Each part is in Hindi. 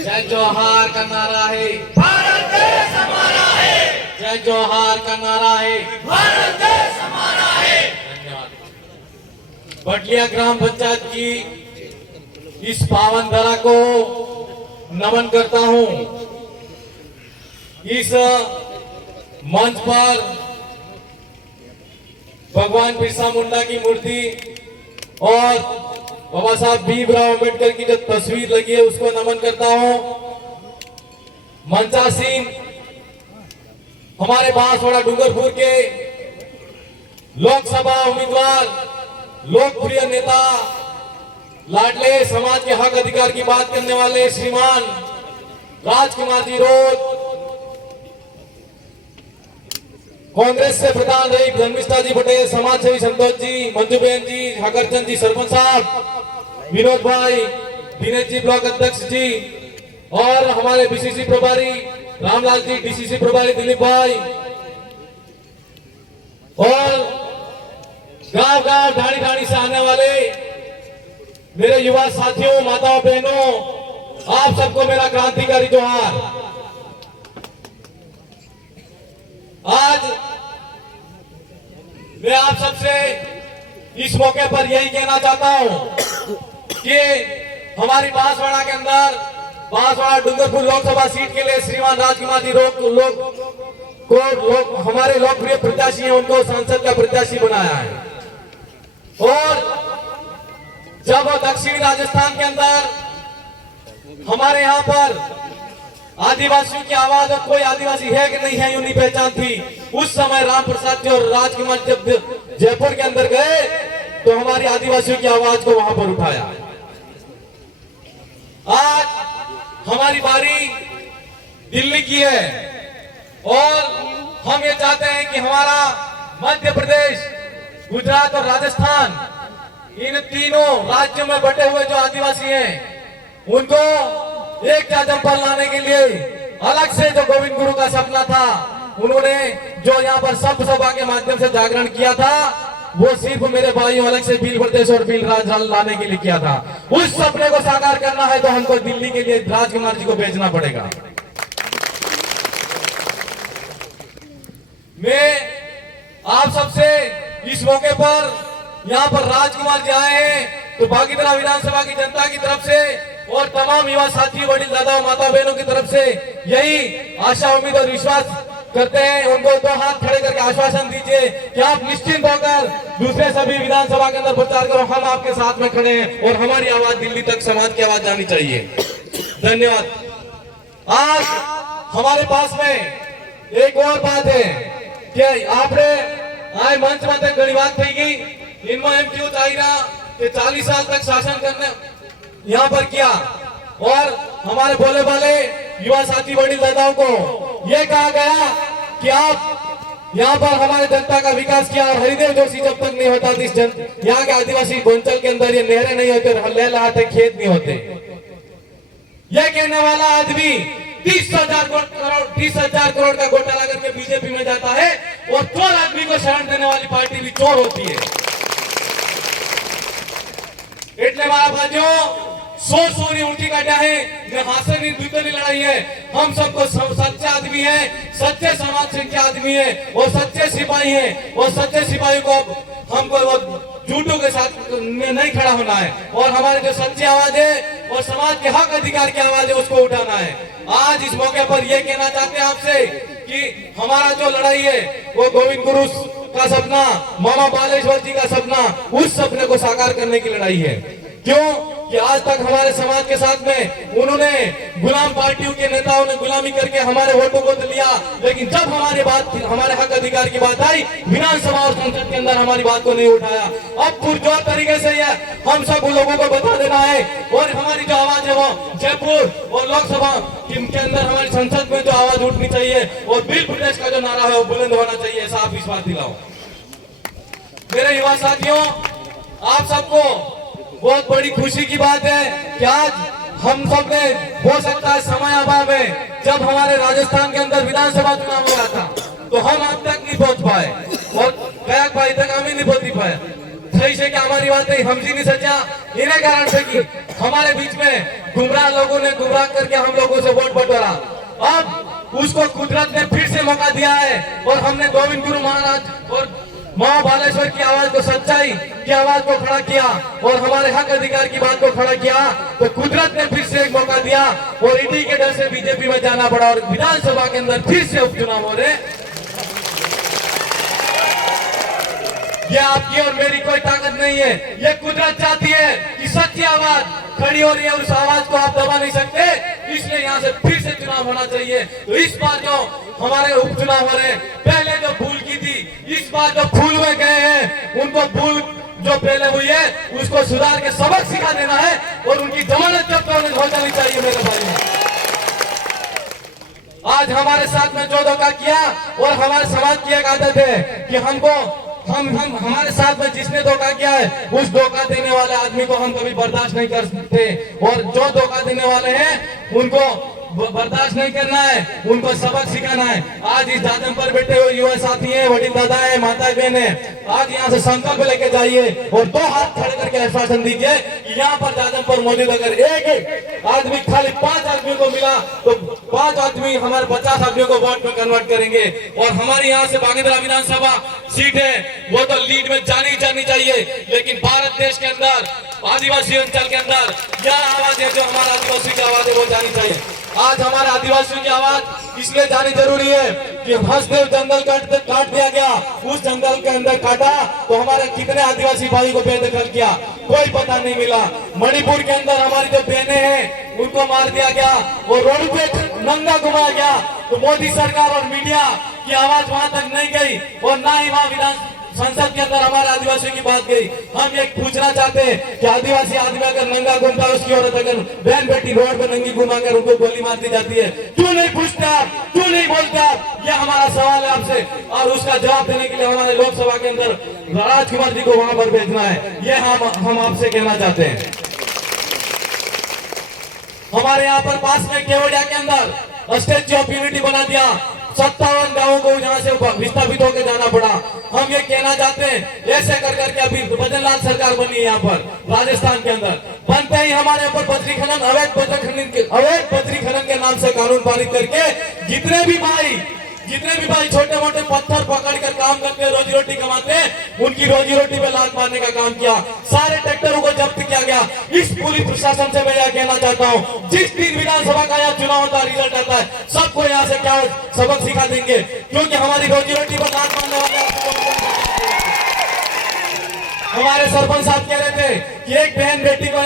जय जोहार का नारा है, भारत देश हमारा है। जय जोहार का नारा है, भारत देश हमारा है। धन्यवाद। बटलिया ग्राम पंचायत की इस पावन धरा को नमन करता हूं। इस मंच पर भगवान बिरसा मुंडा की मूर्ति और बाबा साहब भीमराव अम्बेडकर की जो तस्वीर लगी है उसको नमन करता हूं। मंचासीन हमारे बांसवाड़ा डूंगरपुर के लोकसभा उम्मीदवार, लोकप्रिय नेता, लाडले समाज के हक अधिकार की बात करने वाले श्रीमान राजकुमार जी रोड, कांग्रेस से प्रधान रही धर्मिष्ठा जी पटेल, समाज सेवी संतोष जी, मंजूबेन जी, हकरचंद जी, सरपंच साहब, विनोद भाई, दिनेश जी ब्लॉक अध्यक्ष जी, और हमारे बीसीसी प्रभारी रामलाल जी, डीसीसी प्रभारी दिलीप भाई, और गांव गांव ढाणी ढाणी से आने वाले मेरे युवा साथियों, माताओं बहनों, आप सबको मेरा क्रांतिकारी जोहार। आज मैं आप सबसे इस मौके पर यही कहना चाहता हूं कि हमारी बांसवाड़ा के अंदर, बांसवाड़ा डूंगरपुर लोकसभा सीट के लिए श्रीमान राजकुमार जी हमारे लोकप्रिय प्रत्याशी हैं, उनको सांसद का प्रत्याशी बनाया है। और जब दक्षिणी राजस्थान के अंदर हमारे यहाँ पर आदिवासियों की आवाज, और कोई आदिवासी है कि नहीं है यूं नहीं पहचान थी, उस समय राम प्रसाद जी और राजकुमार जब जयपुर के अंदर गए तो हमारी आदिवासियों की आवाज को वहां पर उठाया। आज हमारी बारी दिल्ली की है और हम ये चाहते हैं कि हमारा मध्य प्रदेश, गुजरात और राजस्थान, इन तीनों राज्यों में बटे हुए जो आदिवासी हैं उनको एक कदम पर लाने के लिए अलग से जो गोविंद गुरु का सपना था, उन्होंने जो यहाँ पर सब सभा के माध्यम से जागरण किया था, वो सिर्फ मेरे भाइयों अलग से भील प्रदेश और भील राज लाने के लिए किया था। उस सपने को साकार करना है तो हमको दिल्ली के लिए राजकुमार जी को भेजना पड़ेगा। मैं आप सबसे इस मौके पर यहाँ पर राजकुमार जी आए हैं तो बागीतरा विधानसभा की जनता की तरफ से और तमाम युवा साथी, वडील दादा, माता बहनों की तरफ से यही आशा, उम्मीद और विश्वास करते हैं। उनको दो हाथ खड़े करके आश्वासन दीजिए कि आप निश्चिंत होकर दूसरे सभी विधानसभा के अंदर प्रचार करो, हम आपके साथ में खड़े हैं और हमारी आवाज दिल्ली तक समाज की आवाज जानी चाहिए। धन्यवाद। आज हमारे पास में एक और बात है कि आपने आए मंच में घनी बात थी गई, इनमें एम क्यों चाहिए कि 40 साल तक शासन करने यहाँ पर किया, और हमारे भोले भाले युवा साथी, वडील दादाओं को यह कहा गया कि आप यहाँ पर हमारे जनता का विकास किया, और हरिदेव जोशी जब तक नहीं होता इस यहाँ के आदिवासी गोंचल के अंदर ये नहरें नहीं होते, लहलहाते खेत नहीं होते। यह कहने वाला आदमी 30,000 करोड़ का घोटाला करके बीजेपी में जाता है, और चोर आदमी को शरण देने वाली पार्टी भी चोर होती है। એટલે મારા ભાઈઓ, 100 ની ઊંચી કાઢ્યા है, ने हासिल दूसरी लड़ाई है। हम सबको सच्चे आदमी है, सच्चे समाज से आदमी है, वो सच्चे सिपाही है, वो सच्चे सिपाही को हमको वो झूठों के साथ में नहीं खड़ा होना है, और हमारी जो सच्ची आवाज है और समाज के हक अधिकार की आवाज है उसको उठाना है। आज इस मौके पर यह कहना चाहते हैं आपसे कि हमारा जो लड़ाई है वो गोविंद गुरु का सपना, मामा बालेश्वर जी का सपना, उस सपने को साकार करने की लड़ाई है। क्यों कि आज तक हमारे समाज के साथ में उन्होंने गुलाम पार्टियों के नेताओं ने गुलामी करके हमारे वोटों को तो लिया, लेकिन जब हमारी बात, हमारे हक अधिकार की बात आई, विधानसभा और संसद के अंदर हमारी बात को नहीं उठाया। अब पुरजोर तरीके से हम सब लोगों को बता देना है, और हमारी जो आवाज है वो जयपुर और लोकसभा के अंदर हमारी संसद में जो आवाज उठनी चाहिए, और भील प्रदेश का जो नारा है वो बुलंद होना चाहिए। ऐसा आप विश्वास दिलाओ। मेरे युवा साथियों, आप सबको बहुत बड़ी खुशी की बात है कि आज हम सब ने, हो सकता है समय अभाव है, जब हमारे राजस्थान के अंदर विधानसभा चुनाव हो रहा था तो हम अब तक नहीं पहुंच पाए, और कयाक भाई तक हम ही नहीं पहुंच पाए। सही से क्या हमारी बात नहीं, हम जी नहीं सचा, इन्हें कारण से कि हमारे बीच में गुमराह लोगों ने गुमराह करके हम लोगों से वोट बटोरा। अब उसको कुदरत ने फिर से मौका दिया है और हमने गोविंद गुरु महाराज और मां बालेश्वर की आवाज को, सच्चाई की आवाज को खड़ा किया और हमारे हक अधिकार की बात को खड़ा किया, तो कुदरत ने फिर से एक मौका दिया और ईडी के डर से बीजेपी में जाना पड़ा और विधानसभा के अंदर फिर से उपचुनाव हो रहे। ये आपकी और मेरी कोई ताकत नहीं है, ये कुदरत चाहती है कि सच्ची आवाज खड़ी हो रही है, उस आवाज को आप दबा नहीं सकते, इसलिए यहाँ से फिर से चुनाव होना चाहिए। तो इस बार जो हमारे उपचुनाव हो रहे, पहले जो भूल की थी, इस बार जो भूल में गए हैं, उनको भूल जो पहले हुई है उसको सुधार के सबक सिखा देना है और उनकी जमानत जब्त हो जानी चाहिए। मेरे भाई, आज हमारे साथ में जो धोखा किया और हमारे समाज की एक आदत है कि हमारे साथ में जिसने धोखा किया है उस धोखा देने वाले आदमी को हम कभी बर्दाश्त नहीं कर सकते और जो धोखा देने वाले हैं उनको बर्दाश्त नहीं करना है, उनको सबक सिखाना है। आज इस दादम पर बैठे हुए युवा साथी हैं, वडील दादा है, माता बहन है, आज यहाँ से संकल्प लेके जाइए और 2 हाथ खड़े करके आश्वासन दीजिए कि यहाँ पर दादम पर मौजूद अगर एक आदमी, खाली 5 आदमियों को मिला तो 5 आदमी हमारे 50 आदमियों को वोट में कन्वर्ट करेंगे और हमारी यहाँ से बागेंद्रा विधानसभा सीट है वो तो लीड में जानी चाहिए, लेकिन भारत देश के अंदर आदिवासी अंचल के अंदर यह आवाज है जो हमारा आदिवासी की आवाज है वो जानी चाहिए। आज हमारे आदिवासियों की आवाज इसलिए जानी जरूरी है कि हंसदेव जंगल काट दिया गया, उस जंगल के अंदर काटा तो हमारे कितने आदिवासी भाई को बेदखल किया, कोई पता नहीं मिला। मणिपुर के अंदर हमारी जो बहनें हैं उनको मार दिया गया और रोड पे नंगा घुमाया गया, तो मोदी सरकार और मीडिया की आवाज वहां तक नहीं गई और ना ही वहां विधान संसद के अंदर हमारे आदिवासियों की बात गई। हम ये पूछना चाहते हैं कि आदिवासी आदमी अगर नंगा घूमता है, उसकी औरत अगर बहन बेटी रोड पर नंगी घुमाकर उनको गोली मार दी जाती है, क्यों नहीं पूछते आप, क्यों नहीं बोलते आप? ये हमारा सवाल है आपसे और उसका जवाब देने के लिए हमारे लोकसभा के अंदर राजकुमार जी को वहां पर भेजना है, ये हम आपसे कहना चाहते हैं। हमारे यहाँ पर पास में केवड़िया के अंदर स्टैच्यू ऑफ यूनिटी बना दिया, 57 गांवों को यहाँ से विस्थापित होकर जाना पड़ा। हम ये कहना चाहते हैं ऐसे कर करके अभी बदनलाल सरकार बनी है यहाँ पर राजस्थान के अंदर, बनते ही हमारे ऊपर बद्री खनन, अवैध बद्री खनन के नाम से कानून पारित करके जितने भी भाई छोटे मोटे पत्थर पकड़ कर काम करते हैं, रोजी रोटी कमाते हैं, उनकी रोजी रोटी पे लात मारने का काम किया। सारे ट्रैक्टरों को जब्त किया गया। इस पुलिस प्रशासन से मैं यह कहना चाहता हूँ, जिस दिन विधानसभा का यहाँ चुनाव होता रिजल्ट आता है, सबको यहाँ से क्या सबक सिखा देंगे, क्योंकि हमारी रोजी रोटी पर लात मारने वाले हमारे सरपंच साहब कह रहे थे कि एक बहन बेटी को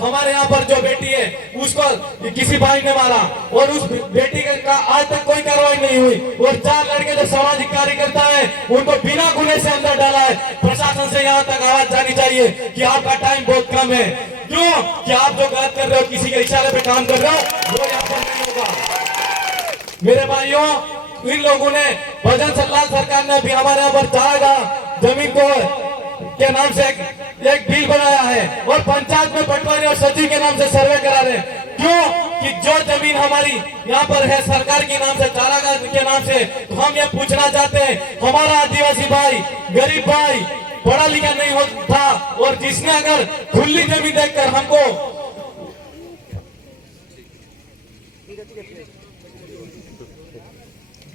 हमारे यहाँ पर जो बेटी है उसको किसी भाई ने मारा और उस बेटी का आज तक कोई कार्रवाई नहीं हुई और 4 लड़के जो सामाजिक कार्यकर्ता है उनको बिना गुने से अंदर डाला है। प्रशासन से यहाँ तक आवाज जानी चाहिए कि आपका टाइम बहुत कम है, क्यों कि आप जो गलत कर रहे हो, किसी के इशारे पे काम कर रहे हो, वो यहाँ पर नहीं होगा। मेरे भाइयों, इन लोगों ने भजन लाल सरकार ने भी हमारे यहाँ पर चारा जमीन को के नाम से एक बिल बनाया है और पंचायत में पटवारी और सचिव के नाम से सर्वे करा रहे हैं। क्यों कि जो जमीन हमारी यहाँ पर है सरकार के नाम से, चारागाह के नाम से, तो हम ये पूछना चाहते हैं, हमारा आदिवासी भाई, गरीब भाई, पढ़ा लिखा नहीं होता और जिसने अगर खुली जमीन देखकर हमको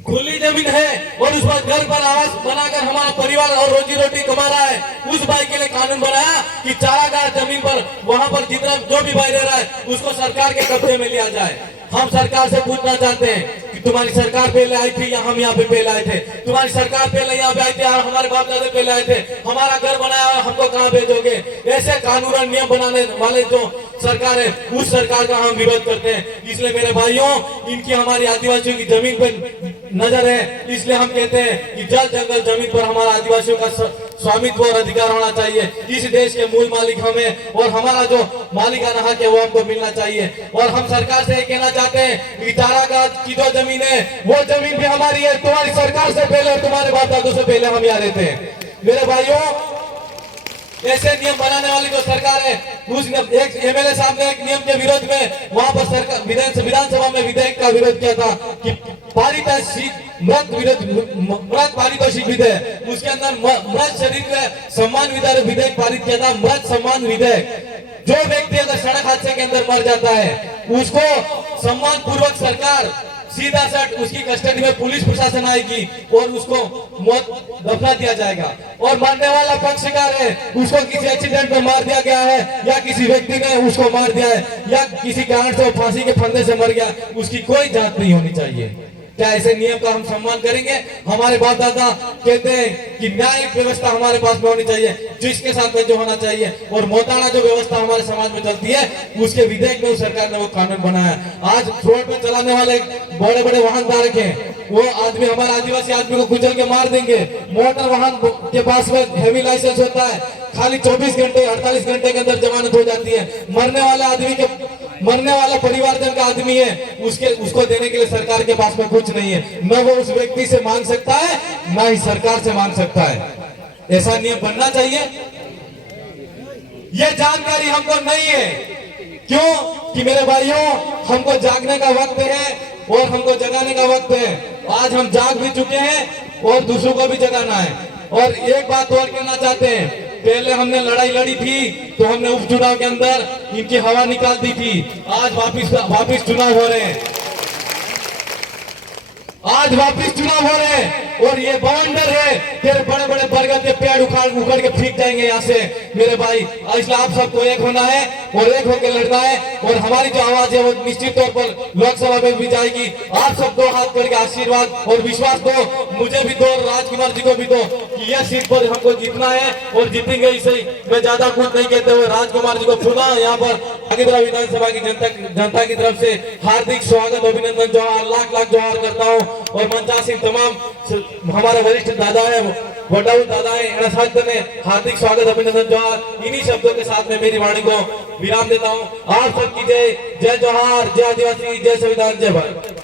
खुली जमीन है और उस पर घर पर आवास बनाकर हमारा परिवार और रोजी रोटी कमा रहा है, उस भाई के लिए कानून बनाया कि चारागाह जमीन पर वहां पर जितना जो भी भाई रह रहा है उसको सरकार के कब्जे में लिया जाए। हम सरकार से पूछना चाहते हैं कि तुम्हारी सरकार पहले आई थी या हम यहाँ पे पहले आए थे? तुम्हारी सरकार पहले यहाँ पे आई थी या हमारे बाप दादा पहले आए थे? हमारा घर बनाया और हमको कहाँ भेजोगे? ऐसे कानून और नियम बनाने वाले जो सरकार है उस सरकार का हम विरोध करते हैं। इसलिए मेरे भाइयों, इनकी हमारी आदिवासियों की जमीन पर नजर है, इसलिए हम कहते हैं कि जल जंगल जमीन पर हमारा आदिवासियों का स्वामित्व और अधिकार होना चाहिए। इस देश के मूल मालिक हमें और हमारा जो मालिकाना हक है वो हमको मिलना चाहिए। और हम सरकार से कहना चाहते हैं कि चारागाह की जो जमीन है वो जमीन भी हमारी है, तुम्हारी सरकार से पहले, तुम्हारे बाप दादों से पहले हम यहाँ रहते हैं। मेरे भाइयों, ऐसे नियम बनाने वाली जो सरकार है, उस एक एमएलए साहब ने एक नियम के विरोध में वहां पर सरकार विधानसभा में विधेयक का विरोध किया था कि मृत पारितोषिक विधेयक, उसके अंदर मृत शरीर में सम्मान विधेयक पारित किया था, मृत सम्मान विधेयक। जो व्यक्ति अगर सड़क हादसे के अंदर मर जाता है उसको सम्मान पूर्वक सरकार सीधा सट उसकी कस्टडी में पुलिस प्रशासन आएगी और उसको मौत दफना दिया जाएगा। और मरने वाला पक्षकार है उसको किसी एक्सीडेंट में मार दिया गया है या किसी व्यक्ति ने उसको मार दिया है या किसी कारण से वो फांसी के फंदे से मर गया, उसकी कोई जांच नहीं होनी चाहिए। क्या ऐसे नियम का हम सम्मान करेंगे? हमारे बाप दादा कहते हैं कि न्यायिक व्यवस्था हमारे पास में होनी चाहिए, जिसके साथ में जो होना चाहिए। और मोताना जो व्यवस्था हमारे समाज में चलती है उसके विधेयक में सरकार ने वो कानून बनाया। आज रोड पे चलाने वाले बड़े बड़े वाहन धारक हैं, वो आदमी हमारे आदिवासी आदमी को कुचल के मार देंगे। मोटर वाहन के पास में हैवी लाइसेंस होता है, खाली 24 घंटे 48 घंटे के अंदर जमानत हो जाती है। मरने वाला परिवारजन का आदमी है, उसको देने के लिए सरकार के पास में कुछ नहीं है। न वो उस व्यक्ति से मांग सकता है न ही सरकार से मांग सकता है। ऐसा नियम बनना चाहिए। ये जानकारी हमको नहीं है। क्यों कि मेरे भाइयों, हमको जागने का वक्त है और हमको जगाने का वक्त है। आज हम जाग भी चुके हैं और दूसरों को भी जगाना है। और एक बात और कहना चाहते हैं, पहले हमने लड़ाई लड़ी थी तो हमने उपचुनाव के अंदर इनकी हवा निकाल दी थी। आज वापिस चुनाव हो रहे हैं, आज वापिस चुनाव हो रहे हैं। और ये बवंडर है, तेरे बड़े बड़े बरगद के पेड़ उखाड़ के फेंक जाएंगे यहाँ से मेरे भाई। इसलिए आप सबको एक होना है और एक होकर लड़ना है। और हमारी जो आवाज है वो निश्चित तौर पर लोकसभा में भी जाएगी। आप सब दो हाथ करके आशीर्वाद और विश्वास दो, मुझे भी दो, राजकुमार जी को भी दो कि यह सीट पर हमको जीतना है और जीतेंगे। इसे मैं ज्यादा कुछ नहीं कहते हुए राजकुमार जी को पुनः यहाँ पर आगरा विधानसभा की जनता की तरफ से हार्दिक स्वागत, अभिनंदन, जोहार, लाख लाख जोहार करता हूँ। और मंचासीन तमाम हमारे वरिष्ठ दादा है, वडाऊ दादा है, ने हार्दिक स्वागत, अभिनंदन, जोहार। इन्हीं शब्दों के साथ में मेरी वाणी को विराम देता हूँ। आप सबकी जय, जय जोहार, जय आदिवासी, जय संविधान, जय भारत।